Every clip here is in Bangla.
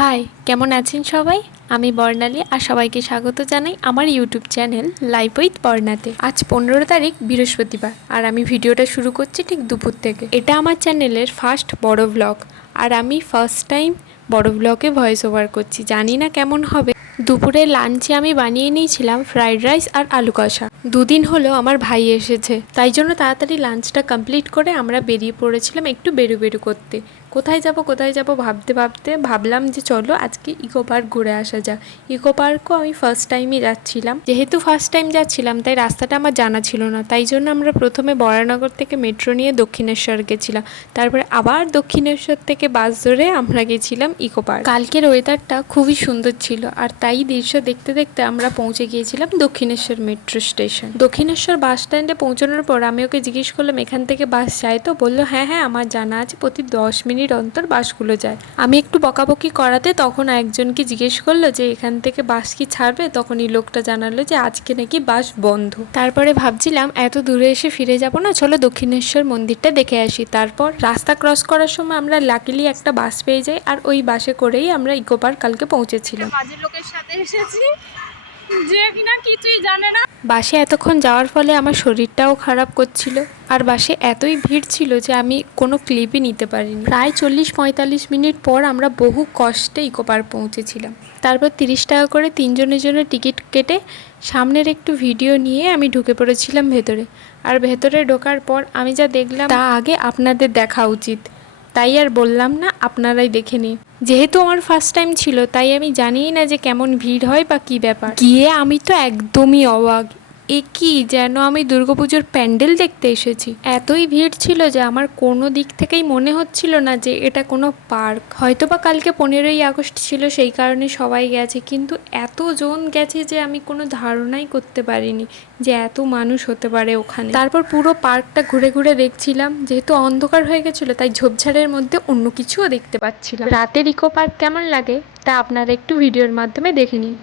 হাই, কেমন আছেন সবাই? আমি বর্ণালী আর সবাইকে স্বাগত জানাই আমার ইউটিউব চ্যানেল লাইফ উইথ বর্ণাতে। আজ 15 তারিখ বৃহস্পতিবার আর আমি ভিডিওটা শুরু করছি ঠিক দুপুর থেকে। এটা আমার চ্যানেলের ফার্স্ট বড় ব্লগ আর আমি ফার্স্ট টাইম বড় ব্লগে ভয়েস ওভার করছি। জানি না কেমন হবে। দুপুরে লাঞ্চে আমি বানিয়ে নিয়েছিলাম ফ্রাইড রাইস আর আলু কষা। দুদিন হলো আমার ভাই এসেছে, তাই জন্য তাড়াতাড়ি লাঞ্চটা কমপ্লিট করে আমরা বেরিয়ে পড়েছিলাম একটু বেরু করতে। কোথায় যাব ভাবতে ভাবতে ভাবলাম যে চলো আজকে ইকো পার্ক ঘুরে আসা যাক। ইকো পার্কও আমি ফার্স্ট টাইমই যাচ্ছিলাম, যেহেতু ফার্স্ট টাইম যাচ্ছিলাম তাই রাস্তাটা আমার জানা ছিল না, তাই জন্য আমরা প্রথমে বরানগর থেকে মেট্রো নিয়ে দক্ষিণেশ্বর গেছিলাম, তারপরে আবার দক্ষিণেশ্বর থেকে বাস ধরে আমরা গেছিলাম ইকো পার্ক। কালকের ওয়েদারটা খুবই সুন্দর ছিল আর তাই দৃশ্য দেখতে দেখতে আমরা পৌঁছে গিয়েছিলাম দক্ষিণেশ্বর মেট্রো স্টেশন। দক্ষিণেশ্বর বাস স্ট্যান্ডে পৌঁছানোর পর আমি ওকে জিজ্ঞেস করলাম এখান থেকে বাস যায় তো? বললো হ্যাঁ আমার জানা আছে, প্রতি 10 মিনিট অন্তর বাসগুলো যায়। আমি একটু বকাবকি করাতে তখন একজনকে জিজ্ঞেস করলো যে এখান থেকে বাস কি ছাড়বে, তখনই লোকটা জানালো যে আজকে নাকি বাস বন্ধ। তারপরে ভাবছিলাম এত দূরে এসে ফিরে যাব না, চলো দক্ষিণেশ্বর মন্দিরটা দেখে আসি। তারপর রাস্তা ক্রস করার সময় আমরা লাকিলি একটা বাস পেয়ে যাই আর ওই বাসে করেই আমরা ইকো পার্ক কালকে পৌঁছেছিলাম। কাজের লোকের সাথে এসেছি যে কিনা কিছুই জানে না। বাসে এতক্ষণ যাওয়ার ফলে আমার শরীরটাও খারাপ করছিল আর বাসে এতই ভিড় ছিল যে আমি কোনো ক্লিপই নিতে পারিনি। প্রায় 40-45 মিনিট পর আমরা বহু কষ্টে ইকো পার্ক পৌঁছেছিলাম। তারপর 30 টাকা করে 3 জনের জন্য টিকিট কেটে সামনের একটু ভিডিও নিয়ে আমি ঢুকে পড়েছিলাম ভেতরে। আর ভেতরে ঢোকার পর আমি যা দেখলাম তা আগে আপনাদের দেখা উচিত, তাই আর বললাম না, আপনারাই দেখে নিন। যেহেতু আমার ফার্স্ট টাইম ছিল তাই আমি জানিই না যে কেমন ভিড় হয় বা কী ব্যাপার। গিয়ে আমি তো একদমই অবাক, এ কি যেন আমি দুর্গাপুজোর প্যান্ডেল দেখতে এসেছি। এতই ভিড় ছিল যে আমার কোনো দিক থেকেই মনে হচ্ছিল না যে এটা কোনো পার্ক। হয়তো বা কালকে 15ই আগস্ট ছিল সেই কারণে সবাই গেছে, কিন্তু এতজন গেছে যে আমি কোনো ধারণাই করতে পারিনি যে এত মানুষ হতে পারে ওখানে। তারপর পুরো পার্কটা ঘুরে ঘুরে দেখছিলাম, যেহেতু অন্ধকার হয়ে গেছিলো তাই ঝোপঝাড়ের মধ্যে অন্য কিছুও দেখতে পাচ্ছিলাম। রাতের ইকো পার্ক কেমন লাগে তা আপনারা একটু ভিডিওর মাধ্যমে দেখে নিন।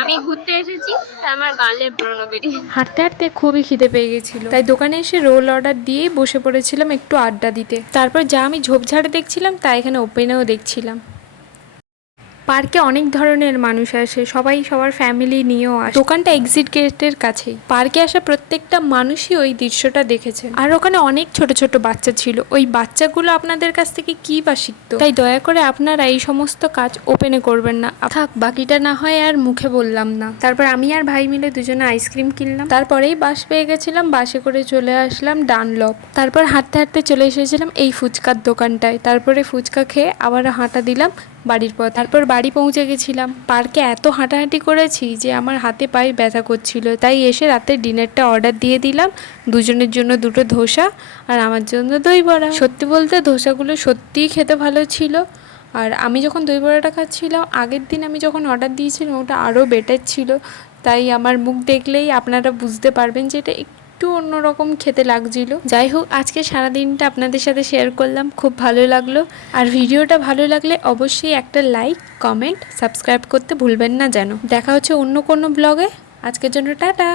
আমি ঘুরতে এসেছি তাই আমার গালে ব্রণ বেরিয়ে। হাঁটতে হাঁটতে খুবই খিদে পেয়ে গেছিল, তাই দোকানে এসে রোল অর্ডার দিয়েই বসে পড়েছিলাম একটু আড্ডা দিতে। তারপর যা আমি ঝোপঝাড়ে দেখছিলাম তা এখানে ওপেনেও দেখছিলাম। পার্কে অনেক ধরনের মানুষ আসে, সবাই সবার ফ্যামিলি নিয়েও আসে। দোকানটা এক্সিট গেটের কাছেই। পার্কে আসা প্রত্যেকটা মানুষই ওই দৃশ্যটা দেখেছে। আর ওখানে অনেক ছোট ছোট বাচ্চা ছিল, ওই বাচ্চাগুলো আপনাদের কাছ থেকে কি বা শিখতো। তাই দয়া করে আপনারা এই সমস্ত কাজ ওপেনে করবেন না। থাক, বাকিটা না হয় আর মুখে বললাম না। তারপর আমি আর ভাই মিলে দুজনে আইসক্রিম কিনলাম, তারপরেই বাস পেয়ে গেছিলাম, বাসে করে চলে আসলাম ডানলপ। তারপর হাঁটতে হাঁটতে চলে এসেছিলাম এই ফুচকার দোকানটায়। তারপরে ফুচকা খেয়ে আবারও হাঁটা দিলাম বাড়ির পর। তারপর বাড়ি পৌঁছে গেছিলাম। পার্কে এত হাঁটাহাঁটি করেছি যে আমার হাতে পায়ে ব্যথা করছিল, তাই এসে রাতের ডিনারটা অর্ডার দিয়ে দিলাম। দুজনের জন্য 2টো ধোসা আর আমার জন্য দই বড়া। সত্যি বলতে ধোসাগুলো সত্যিই খেতে ভালো ছিল। আর আমি যখন দই বড়াটা খাচ্ছিলাম, আগের দিন আমি যখন অর্ডার দিয়েছিলাম ওটা আরও বেটার ছিল, তাই আমার মুখ দেখলেই আপনারা বুঝতে পারবেন যে এটা একটু অন্যরকম খেতে লাগছিল। যাই হোক, আজকে সারাদিনটা আপনাদের সাথে শেয়ার করলাম, খুব ভালো লাগলো। আর ভিডিওটা ভালো লাগলে অবশ্যই একটা লাইক, কমেন্ট, সাবস্ক্রাইব করতে ভুলবেন না যেন। দেখা হচ্ছে অন্য কোনো ব্লগে। আজকের জন্য টাটা।